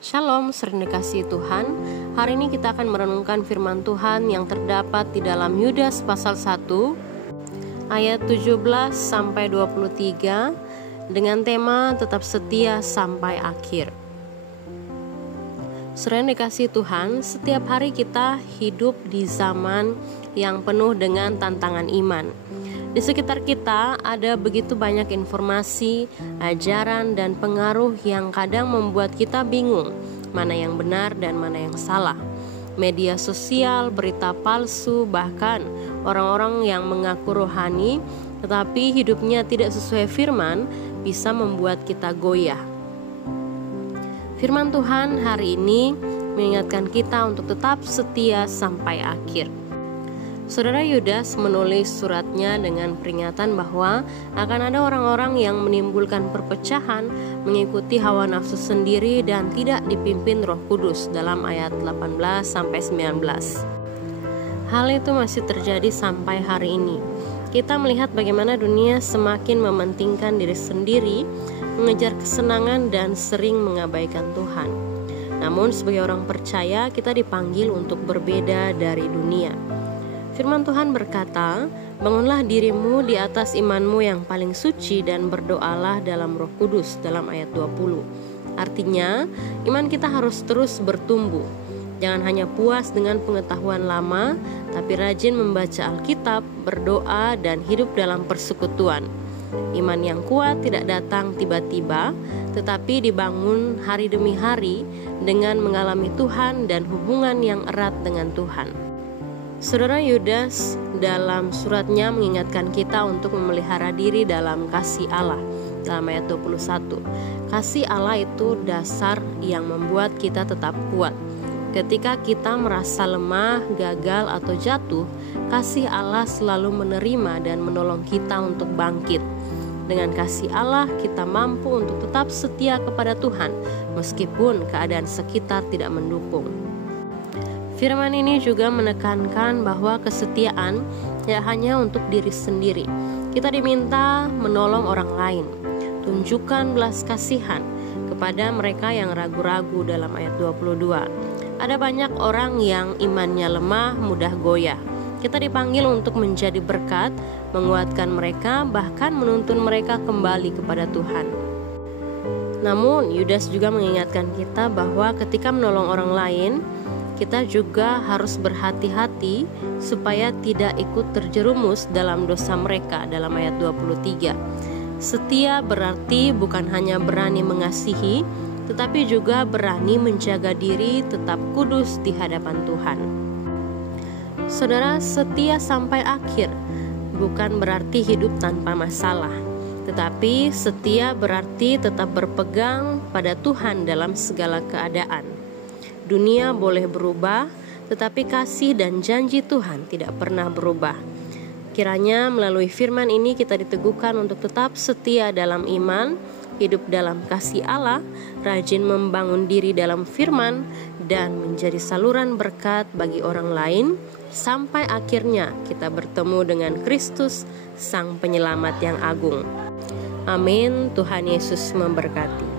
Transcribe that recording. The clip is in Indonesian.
Shalom, sering dikasihi Tuhan. Hari ini kita akan merenungkan firman Tuhan yang terdapat di dalam Yudas pasal 1 ayat 17 sampai 23 dengan tema tetap setia sampai akhir. Sering dikasihi Tuhan, setiap hari kita hidup di zaman yang penuh dengan tantangan iman. Di sekitar kita ada begitu banyak informasi, ajaran, dan pengaruh yang kadang membuat kita bingung mana yang benar dan mana yang salah. Media sosial, berita palsu, bahkan orang-orang yang mengaku rohani tetapi hidupnya tidak sesuai firman bisa membuat kita goyah. Firman Tuhan hari ini mengingatkan kita untuk tetap setia sampai akhir. Saudara Yudas menulis suratnya dengan peringatan bahwa akan ada orang-orang yang menimbulkan perpecahan, mengikuti hawa nafsu sendiri dan tidak dipimpin Roh Kudus dalam ayat 18 sampai 19. Hal itu masih terjadi sampai hari ini. Kita melihat bagaimana dunia semakin mementingkan diri sendiri, mengejar kesenangan dan sering mengabaikan Tuhan. Namun sebagai orang percaya, kita dipanggil untuk berbeda dari dunia. Firman Tuhan berkata, bangunlah dirimu di atas imanmu yang paling suci dan berdoalah dalam Roh Kudus dalam ayat 20. Artinya, iman kita harus terus bertumbuh. Jangan hanya puas dengan pengetahuan lama, tapi rajin membaca Alkitab, berdoa, dan hidup dalam persekutuan. Iman yang kuat tidak datang tiba-tiba, tetapi dibangun hari demi hari dengan mengalami Tuhan dan hubungan yang erat dengan Tuhan. Saudara Yudas dalam suratnya mengingatkan kita untuk memelihara diri dalam kasih Allah dalam ayat 21. Kasih Allah itu dasar yang membuat kita tetap kuat. Ketika kita merasa lemah, gagal, atau jatuh, kasih Allah selalu menerima dan menolong kita untuk bangkit. Dengan kasih Allah, kita mampu untuk tetap setia kepada Tuhan, meskipun keadaan sekitar tidak mendukung. Firman ini juga menekankan bahwa kesetiaan tidak hanya untuk diri sendiri. Kita diminta menolong orang lain. Tunjukkan belas kasihan kepada mereka yang ragu-ragu dalam ayat 22. Ada banyak orang yang imannya lemah, mudah goyah. Kita dipanggil untuk menjadi berkat, menguatkan mereka, bahkan menuntun mereka kembali kepada Tuhan. Namun, Yudas juga mengingatkan kita bahwa ketika menolong orang lain, kita juga harus berhati-hati supaya tidak ikut terjerumus dalam dosa mereka dalam ayat 23. Setia berarti bukan hanya berani mengasihi, tetapi juga berani menjaga diri tetap kudus di hadapan Tuhan. Saudara, setia sampai akhir bukan berarti hidup tanpa masalah, tetapi setia berarti tetap berpegang pada Tuhan dalam segala keadaan. Dunia boleh berubah, tetapi kasih dan janji Tuhan tidak pernah berubah. Kiranya melalui firman ini kita diteguhkan untuk tetap setia dalam iman, hidup dalam kasih Allah, rajin membangun diri dalam firman, dan menjadi saluran berkat bagi orang lain, sampai akhirnya kita bertemu dengan Kristus, Sang Penyelamat yang agung. Amin. Tuhan Yesus memberkati.